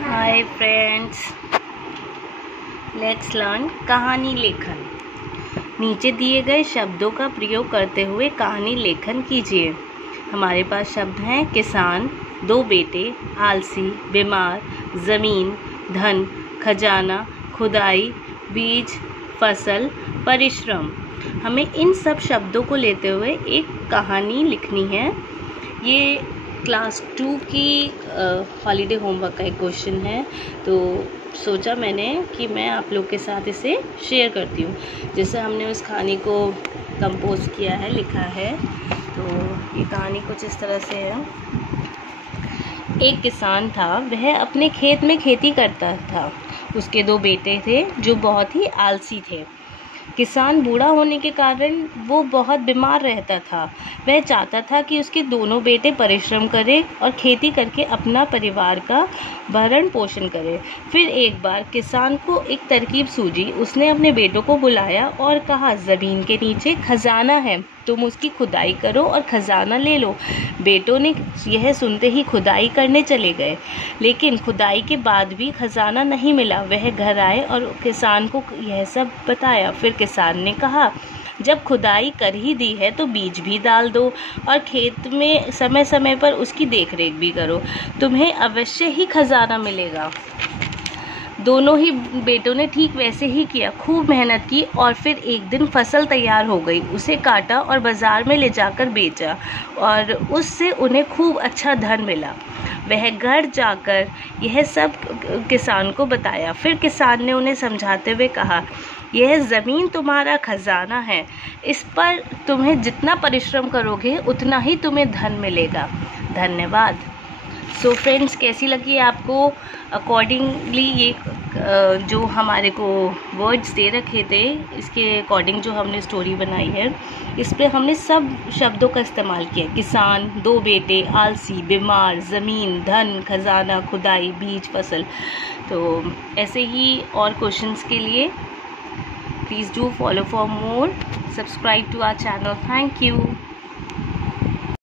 Hi friends, let's learn कहानी लेखन। नीचे दिए गए शब्दों का प्रयोग करते हुए कहानी लेखन कीजिए। हमारे पास शब्द हैं किसान, दो बेटे, आलसी, बीमार, ज़मीन, धन, खजाना, खुदाई, बीज, फसल, परिश्रम। हमें इन सब शब्दों को लेते हुए एक कहानी लिखनी है। ये क्लास 2 की हॉलीडे होमवर्क का एक क्वेश्चन है, तो सोचा मैंने कि मैं आप लोग के साथ इसे शेयर करती हूँ। जैसे हमने उस कहानी को कंपोज किया है, लिखा है, तो ये कहानी कुछ इस तरह से है। एक किसान था, वह अपने खेत में खेती करता था। उसके दो बेटे थे जो बहुत ही आलसी थे। किसान बूढ़ा होने के कारण वो बहुत बीमार रहता था। वह चाहता था कि उसके दोनों बेटे परिश्रम करें और खेती करके अपना परिवार का भरण पोषण करें। फिर एक बार किसान को एक तरकीब सूझी। उसने अपने बेटों को बुलाया और कहा, ज़मीन के नीचे खजाना है, तुम उसकी खुदाई करो और खजाना ले लो। बेटों ने यह सुनते ही खुदाई करने चले गए, लेकिन खुदाई के बाद भी खजाना नहीं मिला। वह घर आए और किसान को यह सब बताया। फिर किसान ने कहा, जब खुदाई कर ही दी है तो बीज भी डाल दो और खेत में समय समय पर उसकी देखरेख भी करो, तुम्हें अवश्य ही खजाना मिलेगा। दोनों ही बेटों ने ठीक वैसे ही किया। खूब मेहनत की और फिर एक दिन फसल तैयार हो गई। उसे काटा और बाजार में ले जाकर बेचा और उससे उन्हें खूब अच्छा धन मिला। वह घर जाकर यह सब किसान को बताया। फिर किसान ने उन्हें समझाते हुए कहा, यह ज़मीन तुम्हारा खजाना है, इस पर तुम्हें जितना परिश्रम करोगे उतना ही तुम्हें धन मिलेगा। धन्यवाद। सो फ्रेंड्स, कैसी लगी आपको? अकॉर्डिंगली ये जो हमारे को वर्ड्स दे रखे थे, इसके अकॉर्डिंग जो हमने स्टोरी बनाई है, इस पे हमने सब शब्दों का इस्तेमाल किया। किसान, दो बेटे, आलसी, बीमार, ज़मीन, धन, खजाना, खुदाई, बीज, फसल। तो ऐसे ही और क्वेश्चंस के लिए please do follow for more, subscribe to our channel. Thank you.